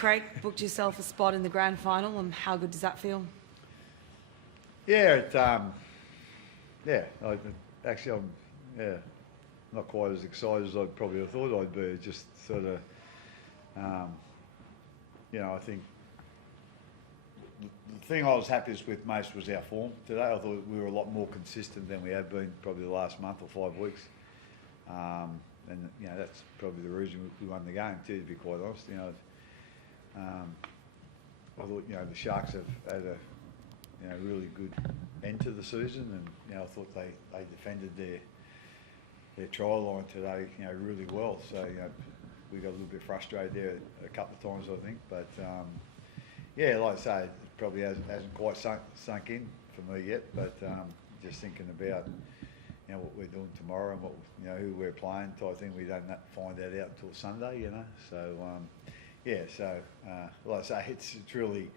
Craig, booked yourself a spot in the grand final, and how good does that feel? Yeah, I'm not quite as excited as I probably thought I'd be. It just sort of, I think the thing I was happiest with most was our form today. I thought we were a lot more consistent than we have been probably the last month or 5 weeks. And that's probably the reason we won the game too, to be quite honest. I thought the Sharks have had a really good end to the season, and I thought they defended their try line today really well. So we got a little bit frustrated there a couple of times, I think. But like I say, it probably hasn't quite sunk in for me yet. But just thinking about what we're doing tomorrow and what who we're playing, I think we don't find that out until Sunday. So like I say, it's really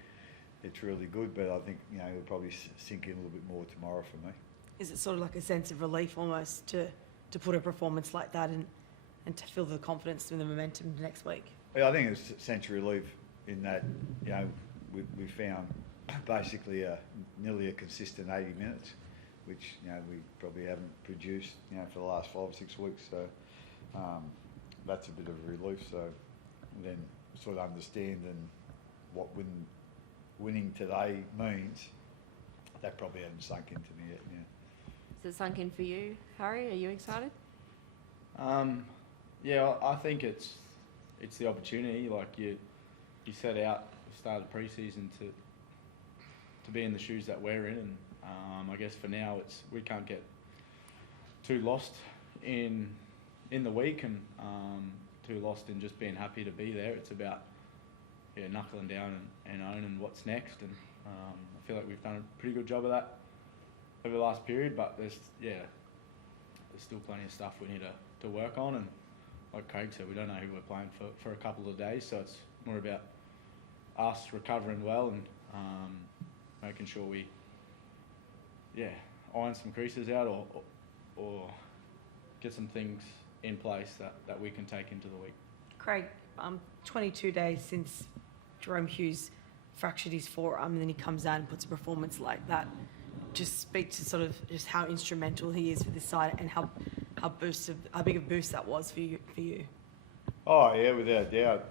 good, but I think it'll probably sink in a little bit more tomorrow for me. Is it sort of like a sense of relief almost to put a performance like that and to feel the confidence and the momentum next week? Yeah, I think it's a sense of relief in that we found basically nearly a consistent 80 minutes, which we probably haven't produced for the last 5 or 6 weeks. So that's a bit of a relief. So then sort of understanding what winning today means, that probably hasn't sunk into me yet. Has it sunk in for you, Harry? Are you excited? I think it's the opportunity. Like you set out, you started pre-season to be in the shoes that we're in, and I guess for now we can't get too lost in the week and too lost in just being happy to be there. It's about knuckling down and owning what's next, and I feel like we've done a pretty good job of that over the last period, but there's still plenty of stuff we need to work on, and like Craig said, we don't know who we're playing for a couple of days, so it's more about us recovering well and making sure we iron some creases out or get some things in place that we can take into the week. Craig, 22 days since Jerome Hughes fractured his forearm, and then he comes out and puts a performance like that. Just speak to sort of just how instrumental he is for this side and how big a boost that was for you. Oh yeah, without a doubt.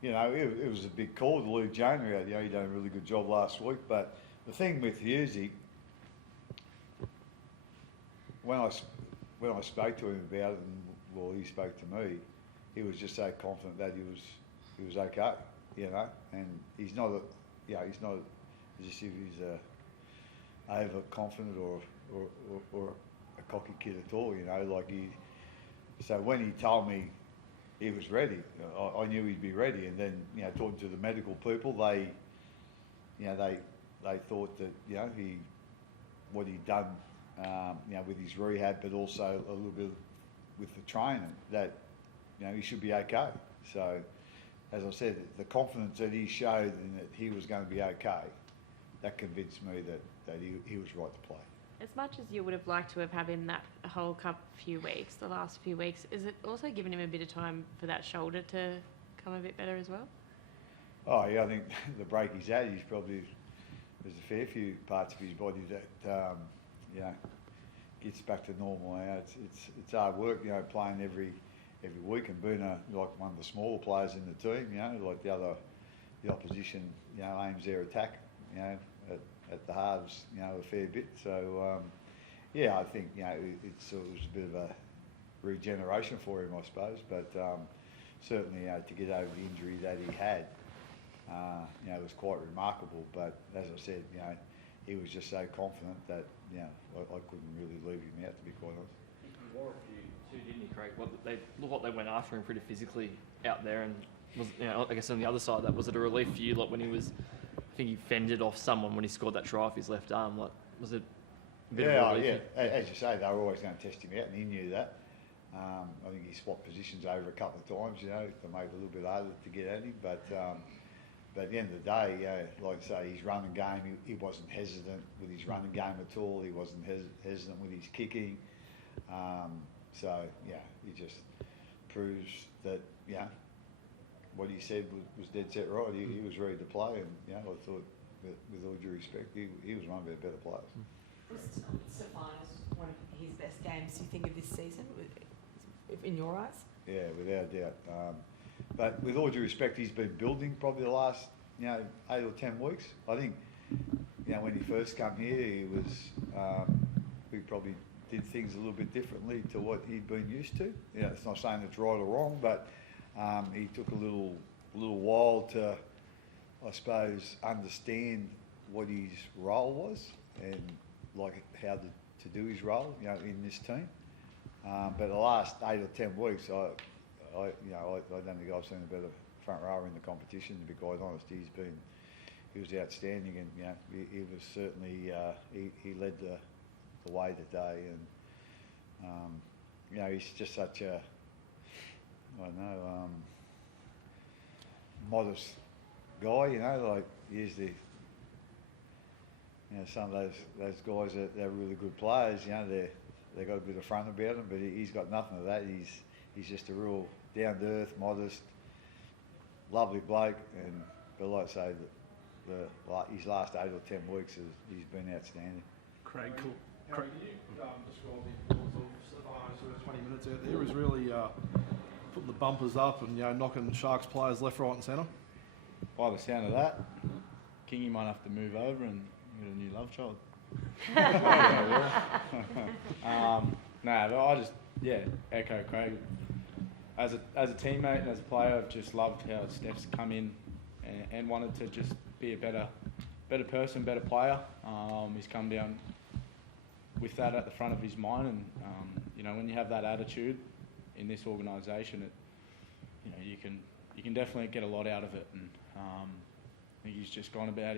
It was a big call to leave January out. He done a really good job last week. But the thing with Hughes, when I spoke to him about it, and he spoke to me, he was just so confident that he was okay, and he's not as if he's overconfident or a cocky kid at all, so when he told me he was ready, I knew he'd be ready. And then talking to the medical people, they thought that what he'd done with his rehab, but also a little bit with the training, that he should be okay. So as I said, the confidence that he showed and that he was going to be okay, that convinced me that he was right to play. As much as you would have liked to have had him that whole the last few weeks, is it also given him a bit of time for that shoulder to come a bit better as well? Oh yeah, I think the break he's had, there's a fair few parts of his body that gets back to normal now. It's hard work, playing every week and being like one of the smaller players in the team. Like the opposition aims their attack at the halves a fair bit. So I think it was a bit of a regeneration for him, I suppose. But certainly to get over the injury that he had, it was quite remarkable. But as I said, he was just so confident that I couldn't really leave him out, to be quite honest. You wore a few too, didn't you, Craig? Looked like they went after him pretty physically out there, and was I guess on the other side, that was it a relief for you? Like when he was, I think he fended off someone when he scored that try off his left arm. Like was it a bit of a relief? Yeah. As you say, they were always going to test him out, and he knew that. I think he swapped positions over a couple of times, to make it a little bit harder to get at him. But at the end of the day, like I say, his running game, he wasn't hesitant with his running game at all. He wasn't hesitant with his kicking. He just proves that, what he said was dead set right. He was ready to play, and I thought, with all due respect, he was one of our better players. Was Stefano's one of his best games, you think, of this season, in your eyes? Yeah, without a doubt. But with all due respect, he's been building probably the last 8 or 10 weeks. I think when he first came here, he was we probably did things a little bit differently to what he'd been used to. It's not saying it's right or wrong, but he took a little while to, I suppose, understand what his role was and like how to do his role, in this team. But the last 8 or 10 weeks, I don't think I've seen a better front rower in the competition. To be quite honest, he was outstanding, and he was certainly he led the way today, and he's just such a modest guy. Like he's the some of those guys they're really good players. They got a bit of front about him, but he's got nothing of that. He's just a real down to earth, modest, lovely bloke, but like I say, his last 8 or 10 weeks he's been outstanding. Craig, cool. Craig, can you describe the importance of Stefano's first 20 minutes out there? He was really putting the bumpers up and knocking Sharks players left, right, and centre. By the sound of that, Kingy might have to move over and get a new love child. But I just echo Craig. As a teammate and as a player, I've just loved how Steph's come in and wanted to just be a better person, better player. He's come down with that at the front of his mind, and when you have that attitude in this organisation, you can definitely get a lot out of it. And I think he's just gone about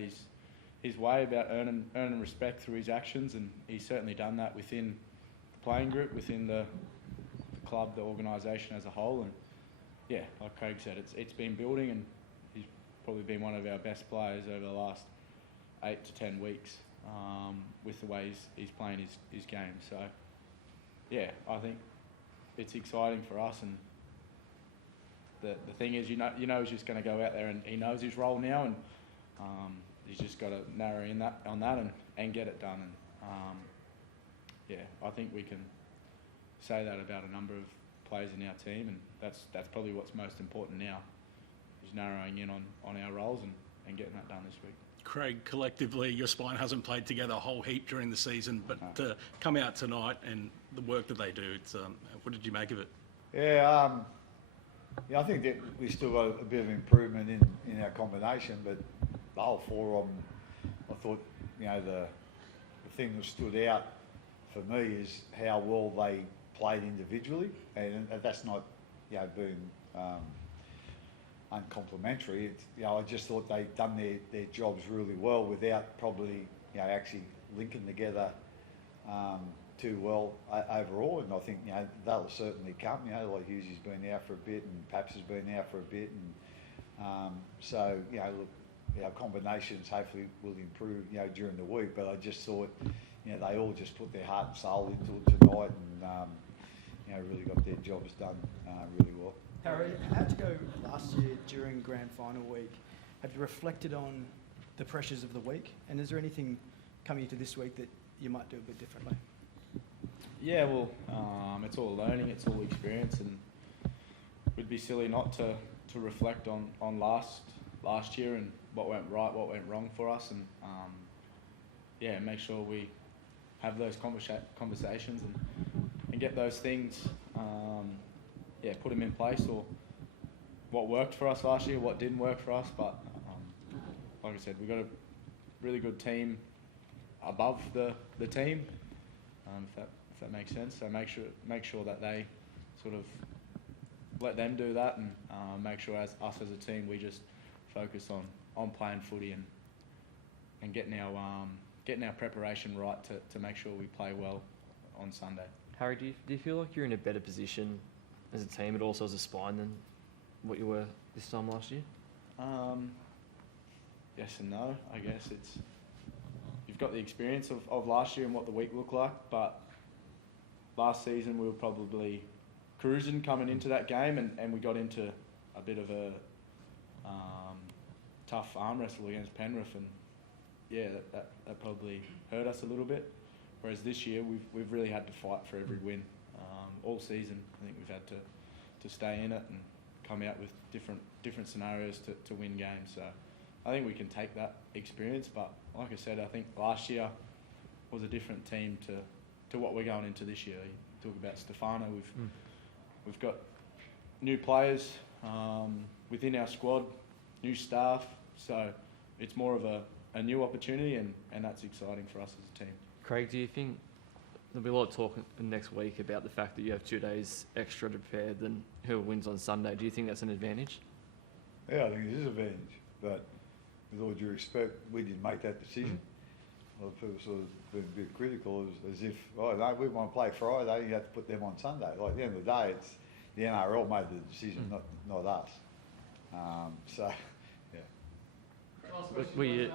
his way about earning respect through his actions, and he's certainly done that within the playing group, within the club, the organisation as a whole. And like Craig said, it's been building, and he's probably been one of our best players over the last 8 to 10 weeks with the way he's playing his game. So I think it's exciting for us, and the thing is, he's just going to go out there, and he knows his role now, and he's just got to narrow in on that and get it done. And I think we can say that about a number of players in our team, and that's probably what's most important now, is narrowing in on our roles and getting that done this week. Craig, collectively, your spine hasn't played together a whole heap during the season, but to come out tonight and the work that they do, what did you make of it? I think that we still got a bit of improvement in our combination, but the whole four of them, I thought, the thing that stood out for me is how well they played individually, and that's not, being uncomplimentary. I just thought they'd done their jobs really well without probably, actually linking together too well overall. And I think, that'll certainly come. Like Hughes has been out for a bit, and Paps has been out for a bit, and so look, our combinations hopefully will improve, during the week. But I just thought, they all just put their heart and soul into it tonight, and really got their jobs done really well. Harry, how'd you go last year during grand final week? Have you reflected on the pressures of the week, and is there anything coming into this week that you might do a bit differently? Yeah, well, it's all learning, it's all experience, and we'd be silly not to reflect on last year and what went right, what went wrong for us, and make sure we have those conversations and get those things, put them in place, or what worked for us last year, what didn't work for us. But like I said, we've got a really good team above the team, if that makes sense. So make sure that they sort of let them do that, and make sure us as a team, we just focus on playing footy and getting our preparation right to make sure we play well on Sunday. Harry, do you feel like you're in a better position as a team, but also as a spine, than what you were this time last year? Yes and no. I guess you've got the experience of last year and what the week looked like, but last season we were probably cruising coming into that game, and we got into a bit of a tough arm wrestle against Penrith, and yeah, that probably hurt us a little bit. Whereas this year we've really had to fight for every win all season. I think we've had to stay in it and come out with different scenarios to win games. So I think we can take that experience. But like I said, I think last year was a different team to what we're going into this year. You talk about Stefano. We've got new players within our squad, new staff. So it's more of a new opportunity, and that's exciting for us as a team. Craig, do you think there'll be a lot of talk next week about the fact that you have 2 days extra to prepare than who wins on Sunday? Do you think that's an advantage? Yeah, I think it is an advantage, but with all due respect, we didn't make that decision. A lot of people sort of been a bit critical as if, oh no, we want to play Friday, you have to put them on Sunday. Like at the end of the day, it's the NRL made the decision, not us. So, yeah. Were you-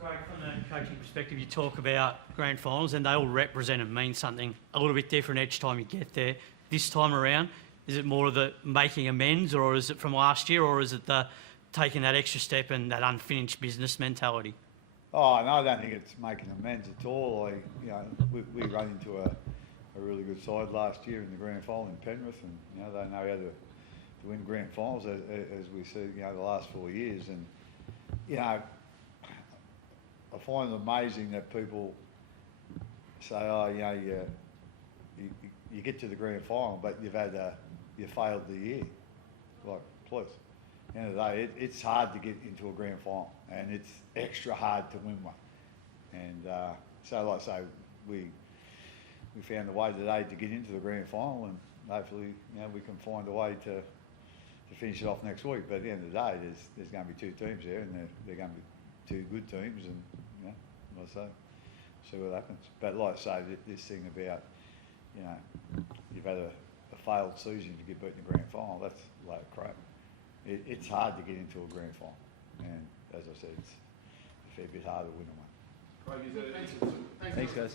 Craig, from a coaching perspective, you talk about grand finals and they all represent and mean something a little bit different each time you get there. This time around, is it more of the making amends, or is it from last year, or is it the taking that extra step and that unfinished business mentality? Oh, no, I don't think it's making amends at all. We ran into a really good side last year in the grand final in Penrith, and they know how to win grand finals as we see the last 4 years. And I find it amazing that people say, oh, you get to the grand final, but you failed the year. Like, please. At the end of the day, it's hard to get into a grand final, and it's extra hard to win one. And so, like I say, we found a way today to get into the grand final, and hopefully, we can find a way to finish it off next week. But at the end of the day, there's going to be 2 teams there, and they're going to be 2 good teams, and like I say, see what happens. But like I say, this thing about you've had a failed season to get beaten in the grand final, that's like crap. It's hard to get into a grand final, and as I said, it's a fair bit harder to win one. Craig, is there, Thanks, guys.